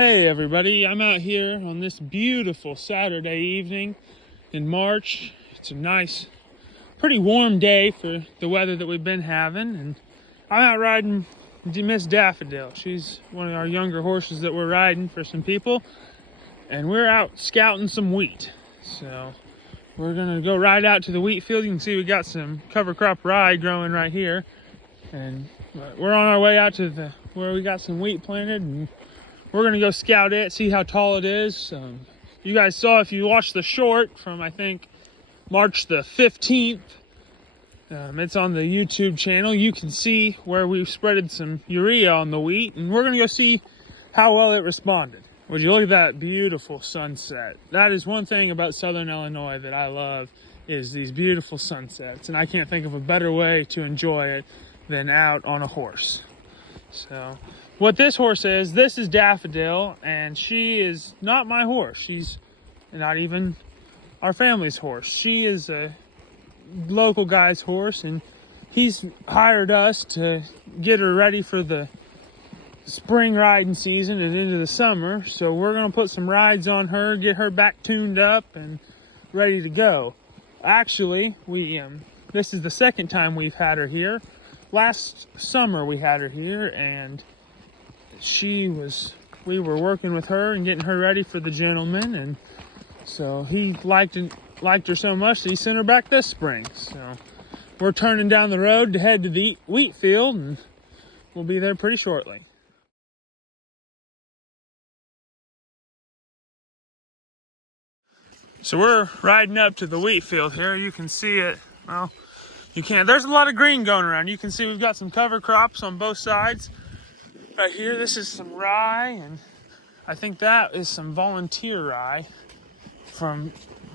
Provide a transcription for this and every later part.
Hey everybody, I'm out here on this beautiful Saturday evening in March. It's a nice, pretty warm day for the weather that we've been having, and I'm out riding Miss Daffodil. She's one of our younger horses that we're riding for some people, and we're out scouting some wheat. So we're gonna go right out to the wheat field. You can see we got some cover crop rye growing right here, and we're on our way out to where we got some wheat planted, and we're gonna go scout it, see how tall it is. You guys saw, if you watched the short from, I think, March the 15th, it's on the YouTube channel. You can see where we've spreaded some urea on the wheat, and we're gonna go see how well it responded. Would you look at that beautiful sunset? That is one thing about Southern Illinois that I love, is these beautiful sunsets, and I can't think of a better way to enjoy it than out on a horse. So what this horse is, this is Daffodil, and she is not my horse. She's not even our family's horse. She is a local guy's horse, and he's hired us to get her ready for the spring riding season and into the summer. So we're gonna put some rides on her, get her back tuned up and ready to go. Actually, this is the second time we've had her here. Last summer we had her here, and we were working with her and getting her ready for the gentleman, and so he liked her so much that he sent her back this spring. So we're turning down the road to head to the wheat field, and we'll be there pretty shortly. So we're riding up to the wheat field here. You can see it. Well, you can't. There's a lot of green going around. You can see we've got some cover crops on both sides. Right here, this is some rye, and I think that is some volunteer rye from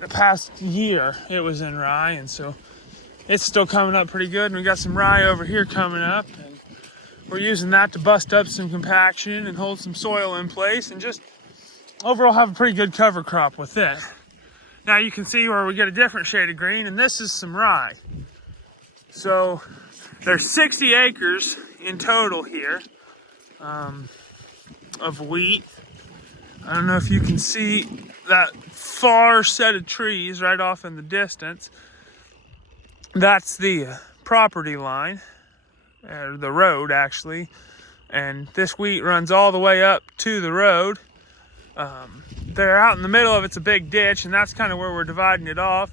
the past year. It was in rye, and so it's still coming up pretty good. And we got some rye over here coming up, and we're using that to bust up some compaction and hold some soil in place, and just overall have a pretty good cover crop with it. Now you can see where we get a different shade of green, and this is some rye. So there's 60 acres in total here of wheat. I don't know if you can see that far set of trees right off in the distance. That's the property line, or the road actually, and this wheat runs all the way up to the road. There out in the middle of it's a big ditch, and that's kind of where we're dividing it off.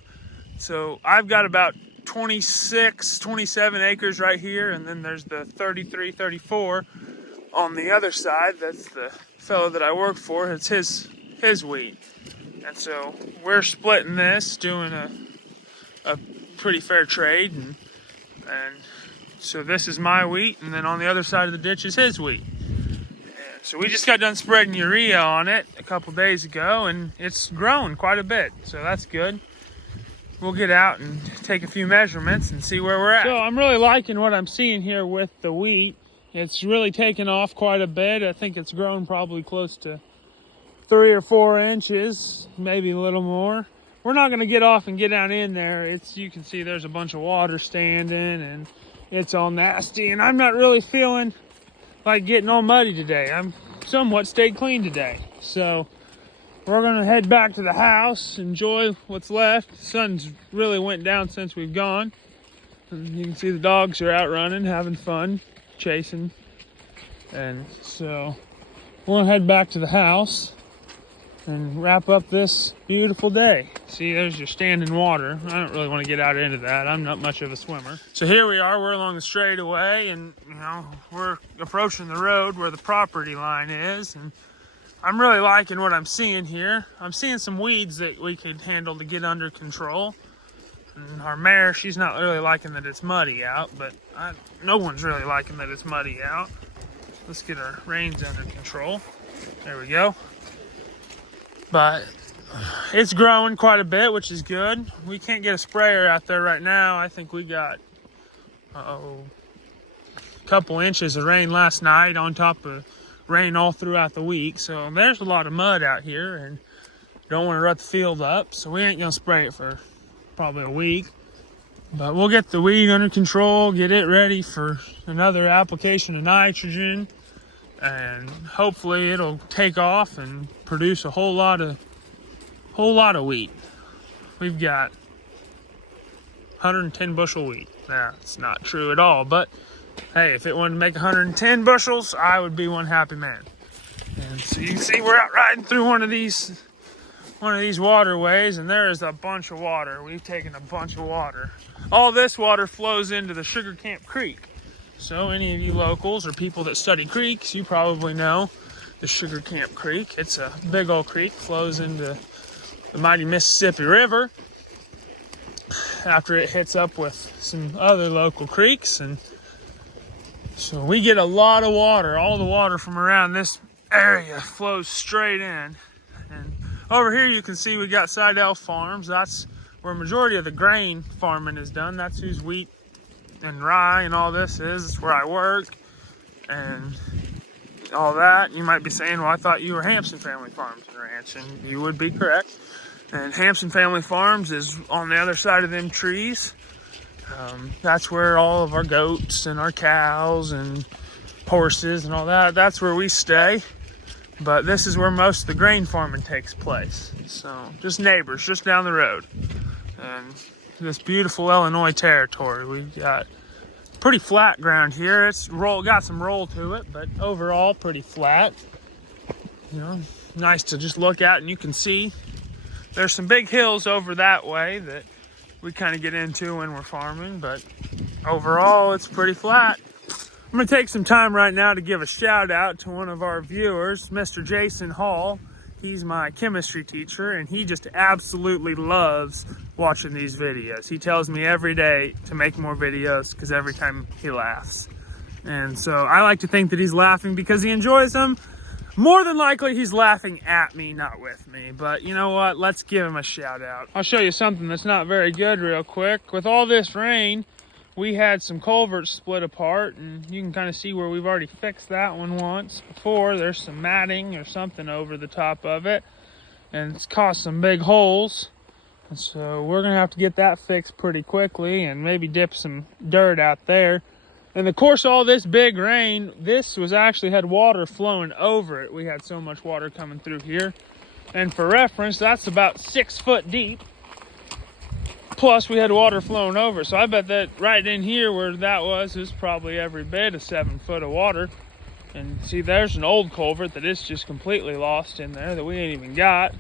So I've got about 26, 27 acres right here, and then there's the 33, 34 on the other side. That's the fellow that I work for. It's his wheat. And so we're splitting this, doing a pretty fair trade, and so this is my wheat, and then on the other side of the ditch is his wheat. And so we just got done spreading urea on it a couple days ago, and it's grown quite a bit, so that's good. We'll get out and take a few measurements and see where we're at. So I'm really liking what I'm seeing here with the wheat. It's really taken off quite a bit. I think it's grown probably close to 3 or 4 inches, maybe a little more. We're not going to get off and get down in there. You can see there's a bunch of water standing, and it's all nasty, and I'm not really feeling like getting all muddy today. I'm somewhat stayed clean today. So we're gonna head back to the house, enjoy what's left. The sun's really went down since we've gone. And you can see the dogs are out running, having fun, chasing. And so we'll head back to the house and wrap up this beautiful day. See, there's your standing water. I don't really want to get out into that. I'm not much of a swimmer. So here we are, we're along the straightaway, and we're approaching the road where the property line is, and I'm really liking what I'm seeing here. I'm seeing some weeds that we could handle to get under control. And our mare, she's not really liking that it's muddy out, but no one's really liking that it's muddy out. Let's get our reins under control. There we go. But it's growing quite a bit, which is good. We can't get a sprayer out there right now. I think we got a couple inches of rain last night on top of rain all throughout the week. So there's a lot of mud out here, and don't want to rut the field up. So we ain't gonna spray it for probably a week. But we'll get the weed under control, get it ready for another application of nitrogen, and hopefully it'll take off and produce a whole lot of wheat. We've got 110 bushel wheat. That's not true at all, but hey, if it wanted to make 110 bushels, I would be one happy man. And so you can see we're out riding through one of these waterways, and there is a bunch of water. We've taken a bunch of water. All this water flows into the Sugar Camp Creek. So any of you locals or people that study creeks, you probably know the Sugar Camp Creek. It's a big old creek, flows into the mighty Mississippi River after it hits up with some other local creeks. And so we get a lot of water. All the water from around this area flows straight in. And over here you can see we got Seidel Farms. That's where a majority of the grain farming is done. That's whose wheat and rye and all this is. It's where I work and all that. You might be saying, well, I thought you were Hampson Family Farms and Ranch, and you would be correct. And Hampson Family Farms is on the other side of them trees. That's where all of our goats and our cows and horses and all that, that's where we stay. But this is where most of the grain farming takes place. So just neighbors, just down the road. And this beautiful Illinois territory. We've got pretty flat ground here. It's got some roll to it, but overall pretty flat. You know, nice to just look at, and you can see there's some big hills over that way that we kind of get into when we're farming, but overall it's pretty flat. I'm gonna take some time right now to give a shout out to one of our viewers, Mr. Jason Hall. He's my chemistry teacher, and he just absolutely loves watching these videos. He tells me every day to make more videos because every time he laughs. And so I like to think that he's laughing because he enjoys them. More than likely, he's laughing at me, not with me. But you know what? Let's give him a shout out. I'll show you something that's not very good real quick. With all this rain, we had some culverts split apart, and you can kind of see where we've already fixed that one once before. There's some matting or something over the top of it, and it's caused some big holes. And so we're gonna have to get that fixed pretty quickly and maybe dip some dirt out there. And of course, all this big rain, this was actually had water flowing over it. We had so much water coming through here. And for reference, that's about 6 foot deep. Plus we had water flowing over. So I bet that right in here where that was probably every bit of 7 foot of water. And see, there's an old culvert that is just completely lost in there that we ain't even got.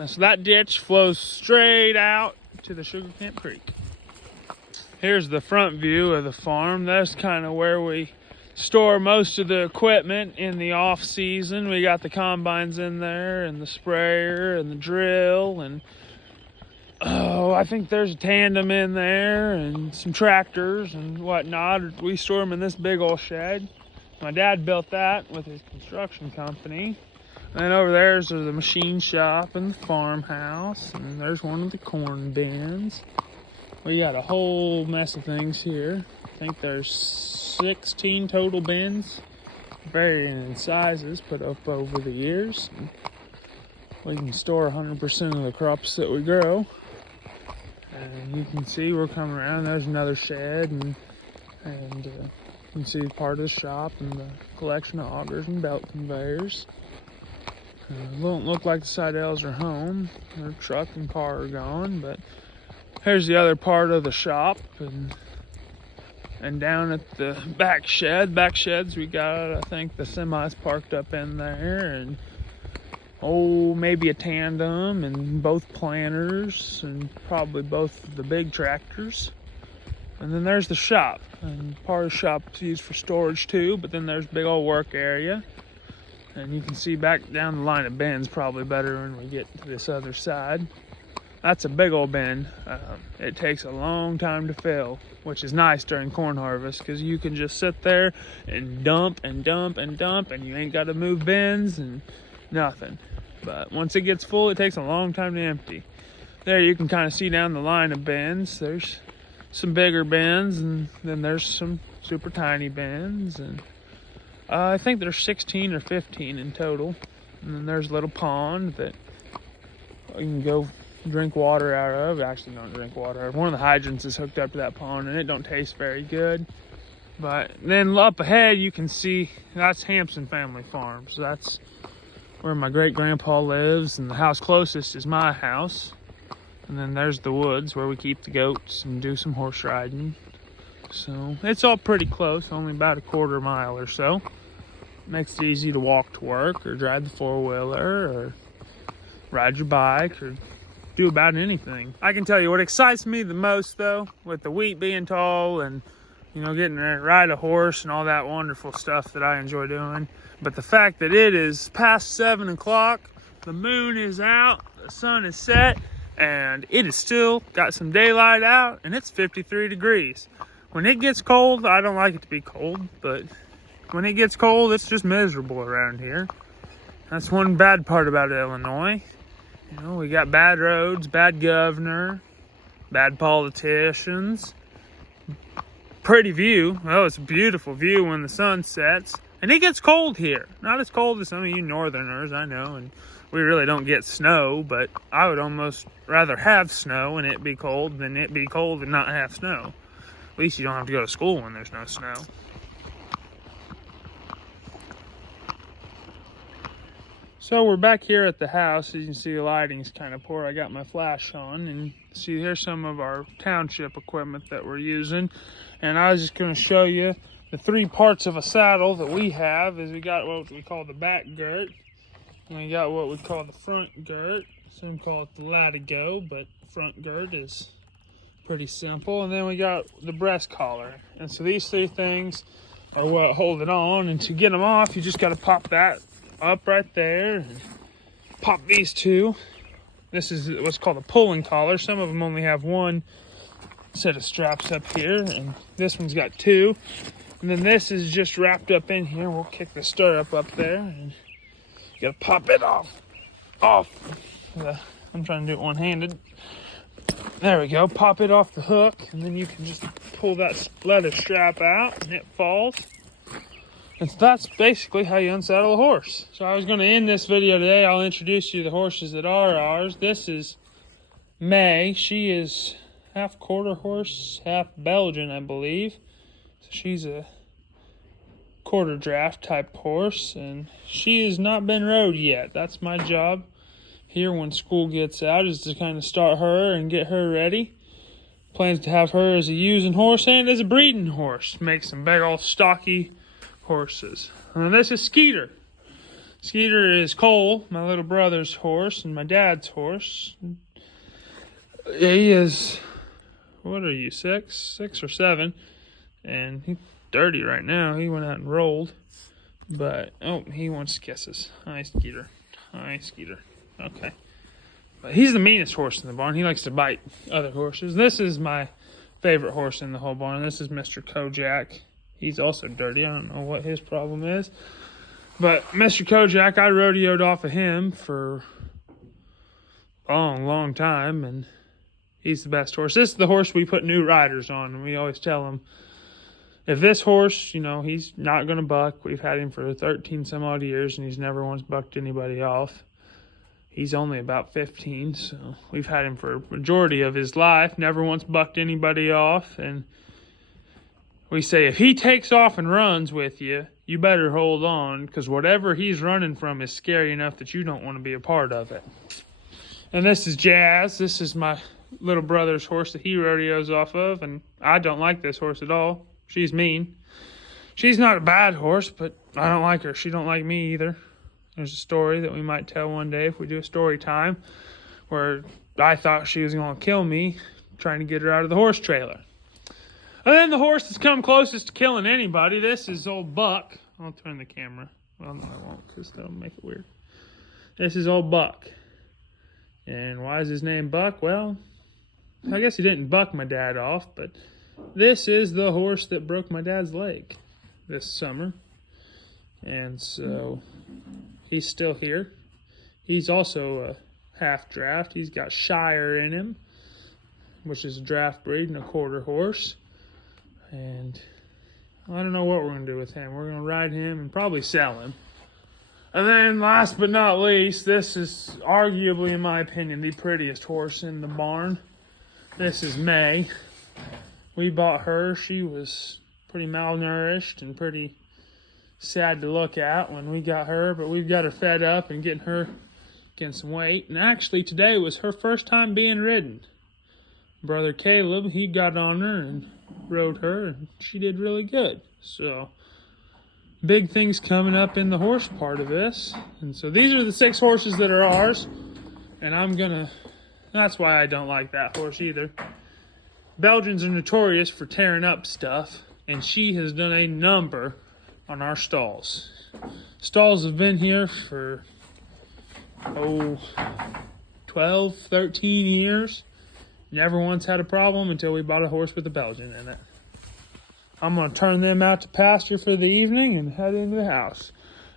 And so that ditch flows straight out to the Sugar Camp Creek. Here's the front view of the farm. That's kind of where we store most of the equipment in the off season. We got the combines in there and the sprayer and the drill, and I think there's a tandem in there and some tractors and whatnot. We store them in this big old shed. My dad built that with his construction company. And over there's the machine shop and the farmhouse, and there's one of the corn bins. We got a whole mess of things here. I think there's 16 total bins, varying in sizes, put up over the years. We can store 100% of the crops that we grow. And you can see we're coming around. There's another shed, and you can see part of the shop and the collection of augers and belt conveyors. It won't look like the Seidels are home. Their truck and car are gone, but here's the other part of the shop, and down at the back sheds we got, I think, the semis parked up in there, and maybe a tandem and both planters and probably both of the big tractors. And then there's the shop, and part of the shop is used for storage too, but then there's big old work area. And you can see back down the line of bins probably better when we get to this other side. That's a big old bin. It takes a long time to fill, which is nice during corn harvest because you can just sit there and dump and dump and dump, and you ain't got to move bins and nothing. But once it gets full, it takes a long time to empty. There you can kind of see down the line of bins. There's some bigger bins, and then there's some super tiny bins, and I think there's 16 or 15 in total. And then there's a little pond that you can go drink water out of. Actually, don't drink water out of. One of the hydrants is hooked up to that pond, and it don't taste very good. But then up ahead, you can see that's Hampson Family Farm. So that's where my great-grandpa lives, and the house closest is my house. And then there's the woods where we keep the goats and do some horse riding. So it's all pretty close, only about a quarter mile or so. Makes it easy to walk to work or drive the four-wheeler or ride your bike or do about anything. I can tell you what excites me the most, though, with the wheat being tall and, you know, getting to ride a horse and all that wonderful stuff that I enjoy doing. But the fact that it is past 7 o'clock, the moon is out, the sun is set, and it is still got some daylight out, and it's 53 degrees. When it gets cold, I don't like it to be cold, but when it gets cold, it's just miserable around here. That's one bad part about Illinois. You know, we got bad roads, bad governor, bad politicians. Pretty view. Oh, it's a beautiful view when the sun sets. And it gets cold here. Not as cold as some of you northerners, I know. And we really don't get snow, but I would almost rather have snow and it be cold than it be cold and not have snow. At least you don't have to go to school when there's no snow. So we're back here at the house. As you can see, the lighting's kind of poor. I got my flash on, and see, here's some of our township equipment that we're using. And I was just going to show you the 3 parts of a saddle that we have. Is we got what we call the back girt, and we got what we call the front girt. Some call it the latigo, but front girt is pretty simple. And then we got the breast collar. And so these 3 things are what hold it on. And to get them off, you just got to pop that up right there and pop these 2. This is what's called a pulling collar. Some of them only have 1 set of straps up here, and this one's got 2. And then this is just wrapped up in here. We'll kick the stirrup up there, and you gotta pop it off. I'm trying to do it one-handed. There we go. Pop it off the hook, and then you can just pull that leather strap out, and it falls. And so that's basically how you unsaddle a horse. So I was going to end this video today. I'll introduce you to the horses that are ours. This is May. She is half quarter horse, half Belgian, I believe. So she's a quarter draft type horse, and she has not been rode yet. That's my job here when school gets out, is to kind of start her and get her ready. Plans to have her as a using horse and as a breeding horse. Make some big old stocky horses. And this is Skeeter. Skeeter is Cole, my little brother's horse, and my dad's horse. He is, what are you, 6 or 7? And he's dirty right now. He went out and rolled. But, oh, he wants kisses. Hi, Skeeter. Hi, Skeeter. Okay. But he's the meanest horse in the barn. He likes to bite other horses. This is my favorite horse in the whole barn. This is Mr. Kojak. He's also dirty. I don't know what his problem is. But Mr. Kojak, I rodeoed off of him for a long time, and he's the best horse. This is the horse we put new riders on, and we always tell them, if this horse, you know, he's not going to buck. We've had him for 13 some odd years, and he's never once bucked anybody off. He's only about 15, so we've had him for a majority of his life, never once bucked anybody off, and we say, if he takes off and runs with you, you better hold on, because whatever he's running from is scary enough that you don't want to be a part of it. And this is Jazz. This is my little brother's horse that he rodeos off of, and I don't like this horse at all. She's mean. She's not a bad horse, but I don't like her. She don't like me either. There's a story that we might tell one day if we do a story time, where I thought she was going to kill me, trying to get her out of the horse trailer. And then the horse that's come closest to killing anybody, this is old Buck. I'll turn the camera. Well, no, I won't, because that'll make it weird. This is old Buck. And why is his name Buck? Well, I guess he didn't buck my dad off, but this is the horse that broke my dad's leg this summer. And so he's still here. He's also a half draft. He's got Shire in him, which is a draft breed and a quarter horse. And I don't know what we're going to do with him. We're going to ride him and probably sell him. And then last but not least, this is arguably, in my opinion, the prettiest horse in the barn. This is May. We bought her. She was pretty malnourished and pretty sad to look at when we got her, but we've got her fed up and getting some weight. And actually today was her first time being ridden. Brother Caleb, he got on her and rode her, and she did really good. So big things coming up in the horse part of this. And so these are the 6 horses that are ours, and that's why I don't like that horse either. Belgians are notorious for tearing up stuff, and she has done a number on our stalls. Stalls have been here for 12, 13 years. Never once had a problem until we bought a horse with a Belgian in it. I'm going to turn them out to pasture for the evening and head into the house.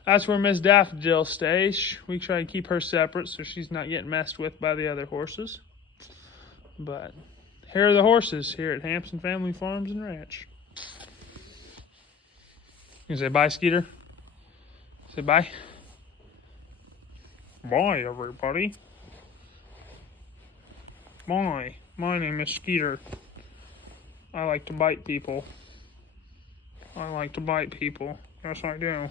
That's where Miss Daffodil stays. We try to keep her separate so she's not getting messed with by the other horses. But here are the horses here at Hampson Family Farms and Ranch. You say bye, Skeeter? Say bye. Bye, everybody. Bye. My name is Skeeter. I like to bite people. Yes, I do.